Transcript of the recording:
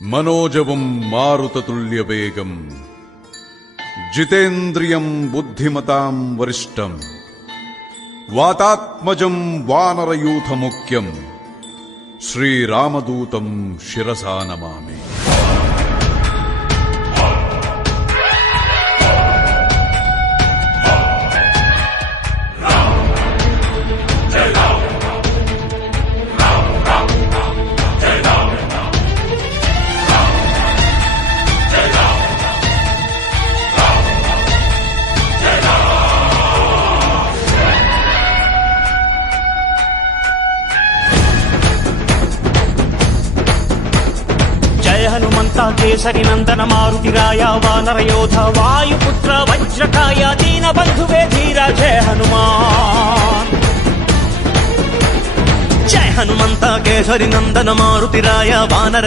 మనోజవం మారుతతుల్యవేగం జితేంద్రియం బుద్ధిమతాం వరిష్టం వాతాత్మజం వానరయూథముఖ్యం శ్రీరామదూతం శిరసా నమామి. హనుమంత కేసరి నందన మారుతిరాయ వానర యోధ వాయుపుత్ర వజ్రకాయ దీన బంధువే ధీర జయ హనుమాన్. జయ హనుమంత కేసరి నందన మారుతిరాయ వానర